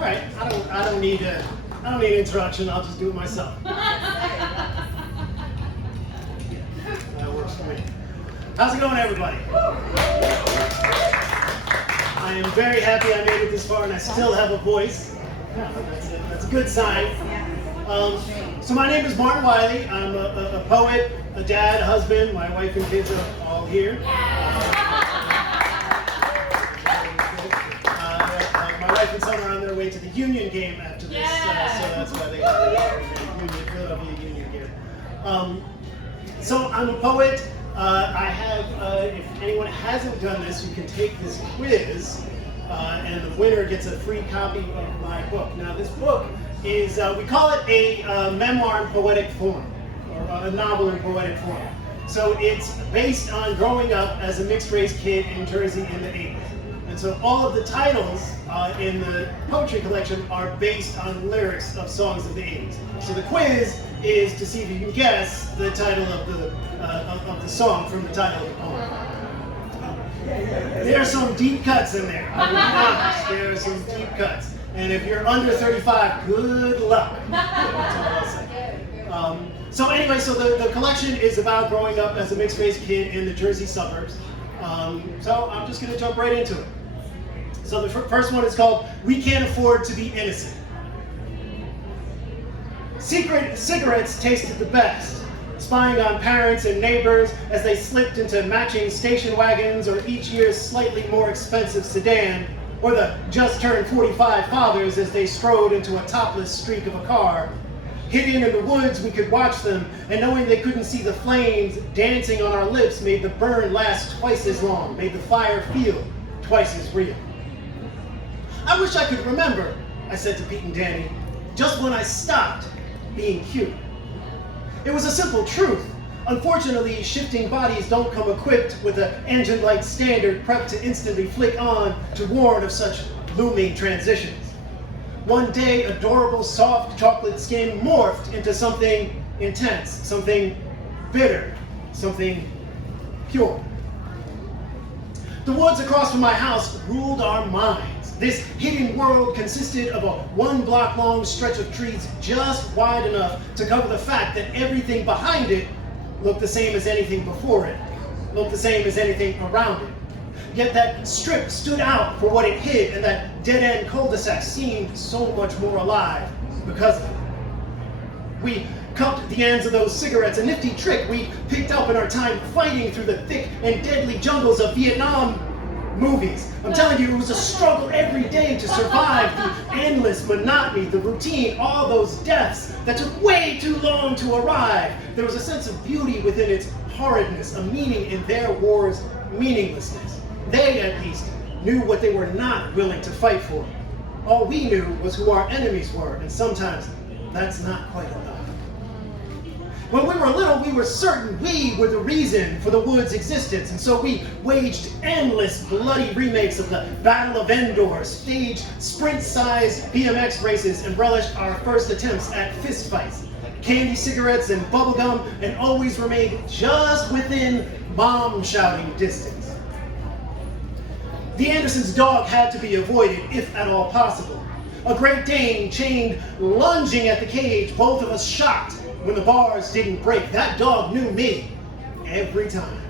All right, I don't need an introduction. I'll just do it myself. That works for me. How's it going, everybody? I am very happy I made it this far and I still have a voice. That's a good sign. So my name is Martin Wiley. I'm a poet, a dad, a husband. My wife and kids are all here. My wife and son are on their way to the Union game after this, so that's why they have the Philadelphia Union game. So I'm a poet. I have, if anyone hasn't done this, you can take this quiz, and the winner gets a free copy of my book. Now this book is, we call it a memoir in poetic form, or a novel in poetic form. So it's based on growing up as a mixed-race kid in Jersey in the 80s. And so all of the titles in the poetry collection are based on lyrics of songs of the 80s. So the quiz is to see if you can guess the title of the song from the title of the poem. There are some deep cuts in there. I will be honest, there are some deep cuts. And if you're under 35, good luck. That's all I'll say. So anyway, so the collection is about growing up as a mixed-race kid in the Jersey suburbs. So I'm just going to jump right into it. So the first one is called "We Can't Afford to Be Innocent." Secret cigarettes tasted the best, spying on parents and neighbors as they slipped into matching station wagons or each year's slightly more expensive sedan, or the just-turned 45 fathers as they strode into a topless streak of a car. Hidden in the woods, we could watch them, and knowing they couldn't see the flames dancing on our lips made the burn last twice as long, made the fire feel twice as real. I wish I could remember, I said to Pete and Danny, just when I stopped being cute. It was a simple truth. Unfortunately, shifting bodies don't come equipped with an engine-like standard prepped to instantly flick on to warn of such looming transitions. One day, adorable, soft chocolate skin morphed into something intense, something bitter, something pure. The woods across from my house ruled our minds. This hidden world consisted of a 1 block long stretch of trees just wide enough to cover the fact that everything behind it looked the same as anything before it, looked the same as anything around it. Yet that strip stood out for what it hid, and that dead-end cul-de-sac seemed so much more alive because of it. We cupped the ends of those cigarettes, a nifty trick we picked up in our time fighting through the thick and deadly jungles of Vietnam movies. I'm telling you, it was a struggle every day to survive the endless monotony, the routine, all those deaths that took way too long to arrive. There was a sense of beauty within its horridness, a meaning in their war's meaninglessness. They, at least, knew what they were not willing to fight for. All we knew was who our enemies were, and sometimes that's not quite enough. When we were little, we were certain we were the reason for the woods' existence, and so we waged endless bloody remakes of the Battle of Endor, staged sprint-sized BMX races, and relished our first attempts at fistfights, candy cigarettes and bubblegum, and always remained just within bomb-shouting distance. The Andersons' dog had to be avoided, if at all possible. A Great Dane chained, lunging at the cage, both of us shocked when the bars didn't break. That dog knew me every time.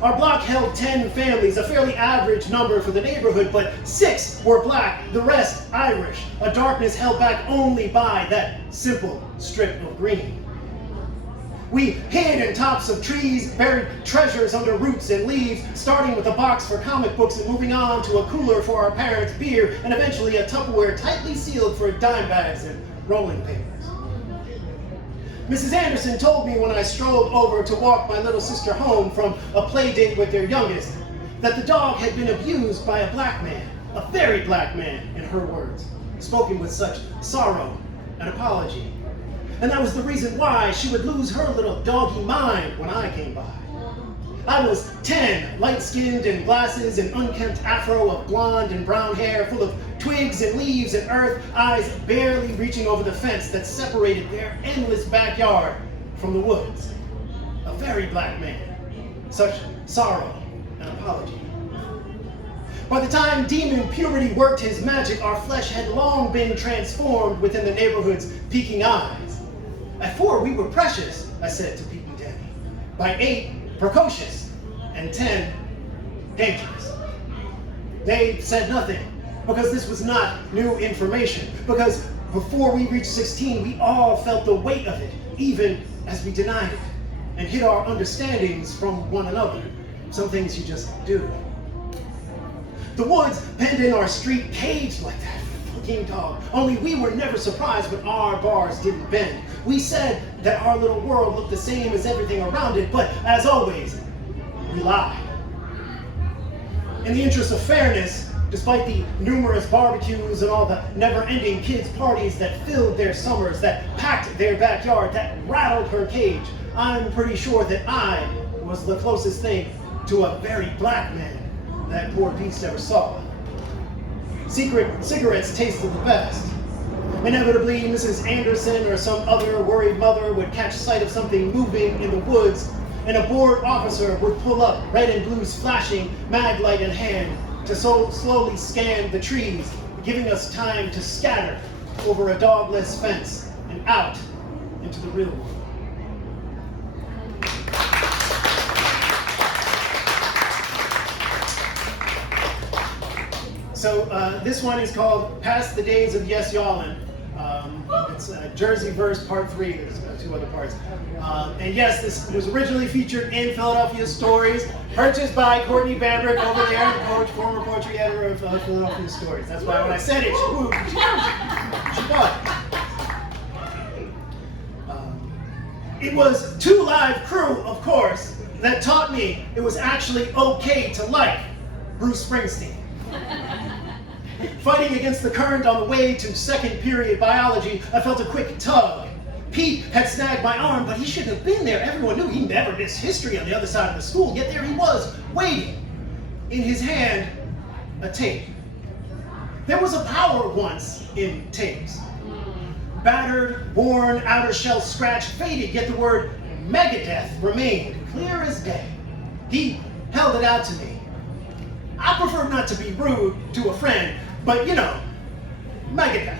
Our block held 10 families, a fairly average number for the neighborhood, but 6 were black, the rest Irish, a darkness held back only by that simple strip of green. We hid in tops of trees, buried treasures under roots and leaves, starting with a box for comic books and moving on to a cooler for our parents' beer, and eventually a Tupperware tightly sealed for dime bags and rolling papers. Mrs. Anderson told me when I strolled over to walk my little sister home from a play date with their youngest, that the dog had been abused by a black man, a very black man, in her words, spoken with such sorrow and apology. And that was the reason why she would lose her little doggy mind when I came by. I was 10, light-skinned and glasses, an unkempt afro of blonde and brown hair, full of twigs and leaves and earth, eyes barely reaching over the fence that separated their endless backyard from the woods. A very black man. Such sorrow and apology. By the time demon puberty worked his magic, our flesh had long been transformed within the neighborhood's peeking eyes. At 4, we were precious, I said to Pete and Danny. By 8, precocious. And 10, dangerous. They said nothing, because this was not new information. Because before we reached 16, we all felt the weight of it, even as we denied it, and hid our understandings from one another. Some things you just do. The woods penned in our street caged like that fucking dog. Only we were never surprised when our bars didn't bend. We said that our little world looked the same as everything around it, but as always, we lied. In the interest of fairness, despite the numerous barbecues and all the never-ending kids' parties that filled their summers, that packed their backyard, that rattled her cage, I'm pretty sure that I was the closest thing to a very black man that poor beast ever saw. Secret cigarettes tasted the best. Inevitably, Mrs. Anderson or some other worried mother would catch sight of something moving in the woods, and a bored officer would pull up, red and blues flashing, mag light in hand, to slowly scan the trees, giving us time to scatter over a dogless fence and out into the real world. So this one is called Past the Days of Yes Y'allin'. It's Jersey Verse Part 3. There's 2 other parts. And yes, this was originally featured in Philadelphia Stories, purchased by Courtney Bambrick over there, former poetry editor of Philadelphia Stories. That's why when I said it, she wooed. She bought it. It was 2 Live Crew, of course, that taught me it was actually okay to like Bruce Springsteen. Fighting against the current on the way to second period biology, I felt a quick tug. Pete had snagged my arm, but he shouldn't have been there. Everyone knew he never missed history on the other side of the school, yet there he was, waiting. In his hand, a tape. There was a power once in tapes. Battered, worn, outer shell scratched, faded, yet the word Megadeth remained clear as day. He held it out to me. I prefer not to be rude to a friend, but you know, Megadeth.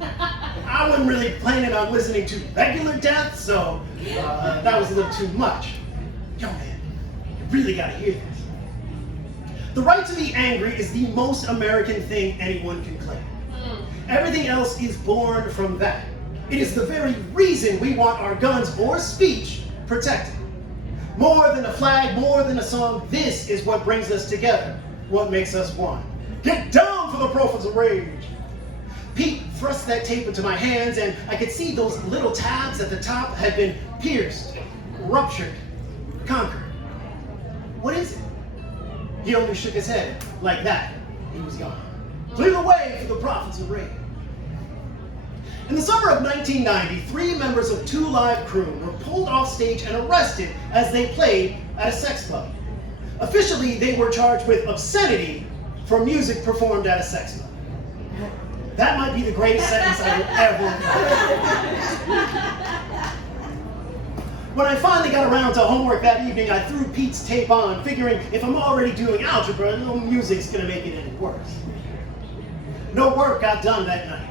I wasn't really planning on listening to regular death, so that was a little too much. Yo man, you really gotta hear this. The right to be angry is the most American thing anyone can claim. Everything else is born from that. It is the very reason we want our guns or speech protected. More than a flag, more than a song, this is what brings us together, what makes us one. Get down for the prophets of rage. Pete thrust that tape into my hands, and I could see those little tabs at the top had been pierced, ruptured, conquered. What is it? He only shook his head like that. He was gone. Clear the way for the prophets of rage. In the summer of 1990, 3 members of 2 Live Crew were pulled off stage and arrested as they played at a sex club. Officially, they were charged with obscenity for music performed at a sex club. That might be the greatest sentence I will ever hear. When I finally got around to homework that evening, I threw Pete's tape on, figuring if I'm already doing algebra, no music's gonna make it any worse. No work got done that night.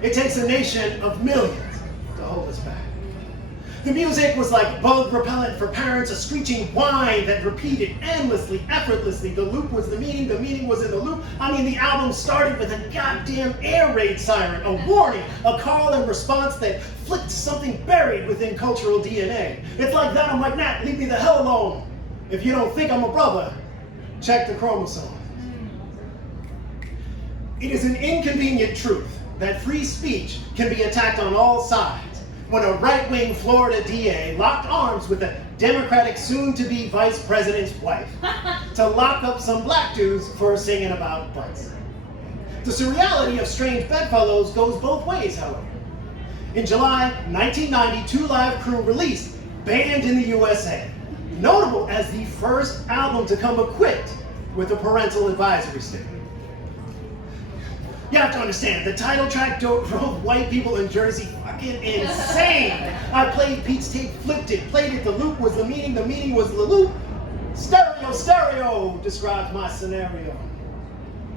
It takes a nation of millions to hold us back. The music was like bug repellent for parents, a screeching whine that repeated endlessly, effortlessly. The loop was the meaning was in the loop. I mean, the album started with a goddamn air raid siren, a warning, a call and response that flicked something buried within cultural DNA. It's like that, I'm like, Nat, leave me the hell alone. If you don't think I'm a brother, check the chromosome. It is an inconvenient truth that free speech can be attacked on all sides when a right-wing Florida DA locked arms with a Democratic soon-to-be vice president's wife to lock up some black dudes for singing about butts. The surreality of strange bedfellows goes both ways, however. In July 1990, 2 Live Crew released Banned in the USA, notable as the first album to come equipped with a parental advisory sticker. You have to understand, the title track drove white people in Jersey fucking insane. I played Pete's tape, flipped it, played it, the loop was the meaning was the loop. Stereo, describes my scenario.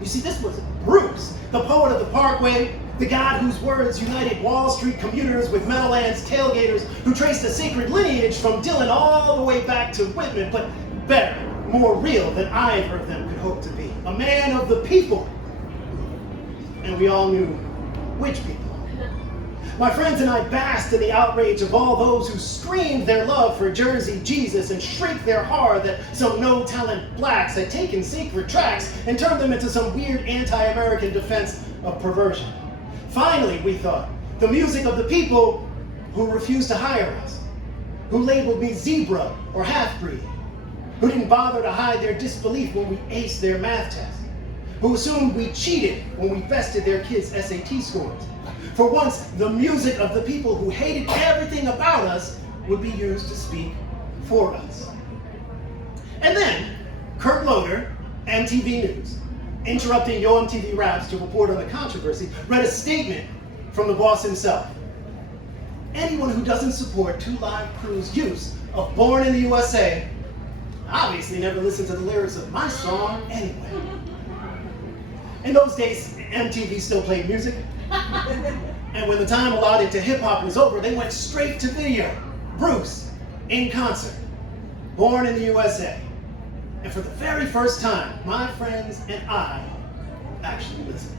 You see, this was Bruce, the poet of the Parkway, the god whose words united Wall Street commuters with Meadowlands tailgaters, who traced a sacred lineage from Dylan all the way back to Whitman, but better, more real than either of them could hope to be. A man of the people. And we all knew which people. My friends and I basked in the outrage of all those who screamed their love for Jersey Jesus and shrieked their horror that some no-talent blacks had taken sacred tracks and turned them into some weird anti-American defense of perversion. Finally, we thought, the music of the people who refused to hire us, who labeled me zebra or half-breed, who didn't bother to hide their disbelief when we aced their math test, who assumed we cheated when we bested their kids' SAT scores. For once, the music of the people who hated everything about us would be used to speak for us. And then, Kurt Loder, MTV News, interrupting Yo MTV Raps to report on the controversy, read a statement from the boss himself. Anyone who doesn't support Two Live Crew's use of Born in the USA obviously never listened to the lyrics of my song anyway. In those days, MTV still played music. And when the time allotted to hip-hop was over, they went straight to video. Bruce, in concert, Born in the USA. And for the very first time, my friends and I actually listened.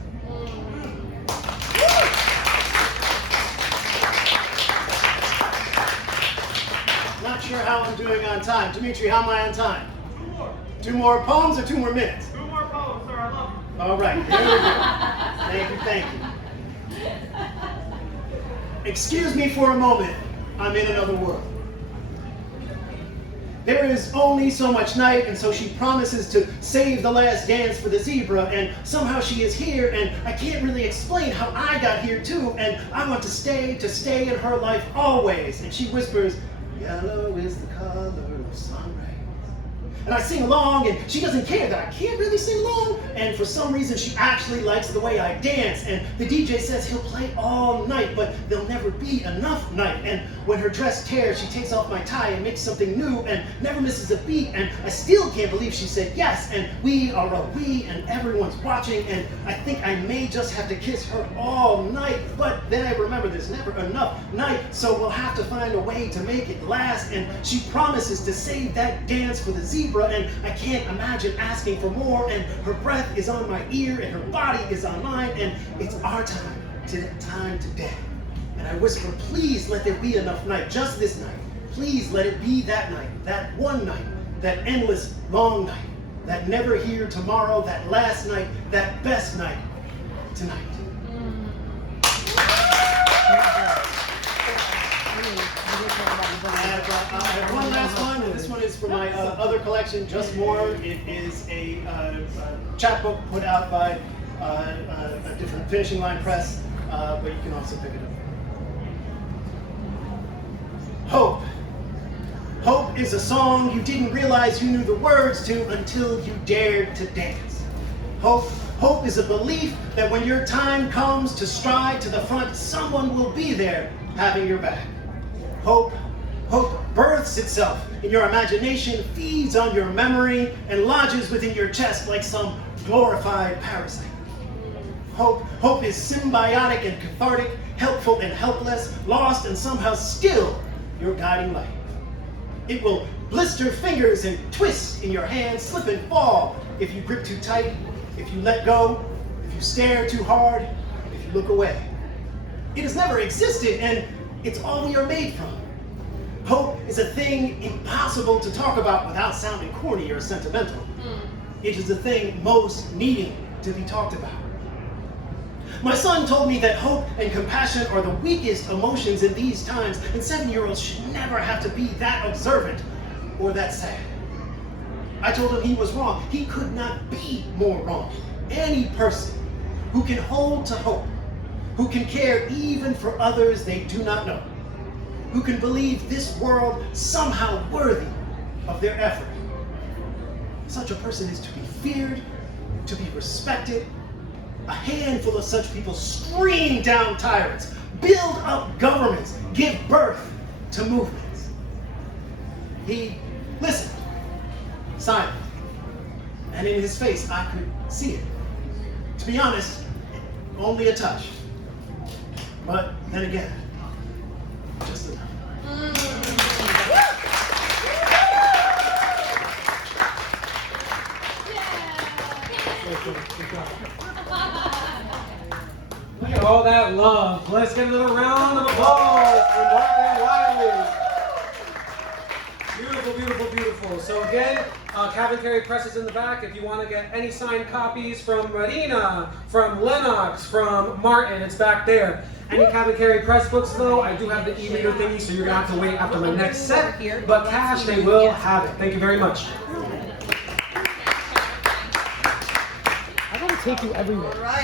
Not sure how I'm doing on time. Dimitri, how am I on time? 2 more. 2 more poems or 2 more minutes? 2 more poems, sir. I love you. All right, here we go. Thank you, thank you. Excuse me for a moment, I'm in another world. There is only so much night, and so she promises to save the last dance for the zebra, and somehow she is here, and I can't really explain how I got here too, and I want to stay in her life always. And she whispers, yellow is the color of sunrise. And I sing along, and she doesn't care that I can't really sing along, and for some reason she actually likes the way I dance, and the DJ says he'll play all night, but there'll never be enough night. And when her dress tears, she takes off my tie and makes something new, and never misses a beat, and I still can't believe she said yes, and we are a we, and everyone's watching, and I think I may just have to kiss her all night, but then I remember there's never enough night, so we'll have to find a way to make it last. And she promises to save that dance for the zebra, and I can't imagine asking for more, and her breath is on my ear and her body is on mine, and it's our time today. And I whisper, please let there be enough night, just this night. Please let it be that night, that one night, that endless long night, that never here tomorrow, that last night, that best night tonight. I have one last one, and this one is from my other collection, Just More. It is a chapbook put out by a different finishing line press, but you can also pick it up. Hope. Hope is a song you didn't realize you knew the words to until you dared to dance. Hope is a belief that when your time comes to stride to the front, someone will be there having your back. Hope births itself in your imagination, feeds on your memory, and lodges within your chest like some glorified parasite. Hope is symbiotic and cathartic, helpful and helpless, lost and somehow still your guiding light. It will blister fingers and twist in your hands, slip and fall if you grip too tight, if you let go, if you stare too hard, if you look away. It has never existed, and it's all we are made from. Hope is a thing impossible to talk about without sounding corny or sentimental. It is a thing most needing to be talked about. My son told me that hope and compassion are the weakest emotions in these times, and 7-year-olds should never have to be that observant or that sad. I told him he was wrong. He could not be more wrong. Any person who can hold to hope, who can care even for others they do not know, who can believe this world somehow worthy of their effort. Such a person is to be feared, to be respected. A handful of such people scream down tyrants, build up governments, give birth to movements. He listened, silent, and in his face I could see it. To be honest, only a touch. But then again, just enough. Look at all that love. Let's get a little round of applause for Martin and Wiley. Beautiful, beautiful, beautiful. So again, Calvin Carey Press is in the back. If you want to get any signed copies from Marina, from Lennox, from Martin, it's back there. Any Calvin Carey Press books though, I do have the e-reader thingy, so you're going to have to wait after my next set. But cash, they will have it. Thank you very much. I gotta take you everywhere. Right.